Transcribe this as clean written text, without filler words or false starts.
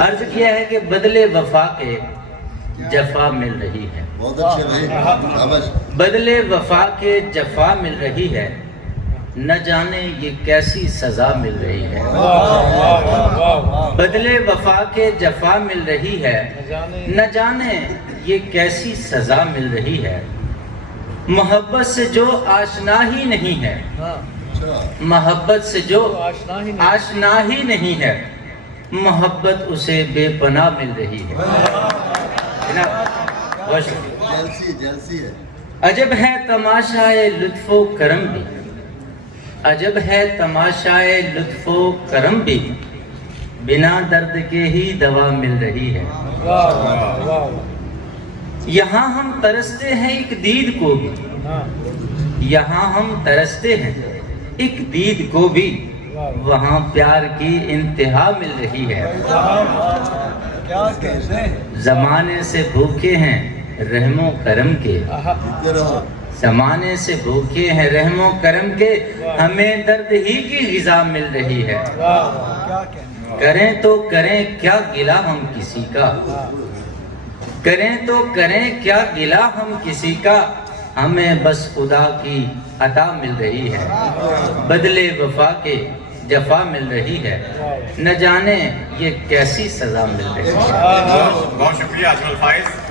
عرض کیا ہے کہ بدلے وفا کے جفا مل رہی ہے، بہت اچھے بھائی، بدلے وفا کے جفا مل رہی ہے، نہ جانے یہ کیسی سزا مل رہی ہے۔ بدلے وفا کے جفا مل رہی ہے، نہ جانے یہ کیسی سزا مل رہی ہے۔ محبت سے جو آشنا ہی نہیں ہے، محبت سے جو آشنا ہی نہیں ہے، محبت اسے بے پناہ مل رہی ہے۔ بہت شکریہ۔ جلسی ہے۔ عجب ہے تماشائے لطف و کرم بھی، عجب ہے تماشائے لطف و کرم بھی، بنا درد کے ہی دوا مل رہی ہے۔ یہاں ہم ترستے ہیں ایک دید کو بھی، یہاں ہم ترستے ہیں ایک دید کو بھی، وہاں پیار کی انتہا مل رہی ہے۔ زمانے سے بھوکے ہیں رحم و کرم کے، زمانے سے بھوکے ہیں رحم و کرم کے، ہمیں درد ہی کی غذا مل رہی ہے۔ کریں تو کریں کیا گلہ ہم کسی کا، کریں تو کریں کیا گلہ ہم کسی کا، ہمیں بس خدا کی عطا مل رہی ہے۔ بدلے وفا کے جفا مل رہی ہے، نہ جانے یہ کیسی سزا مل رہی ہے۔ بہت شکریہ اجمل فائز۔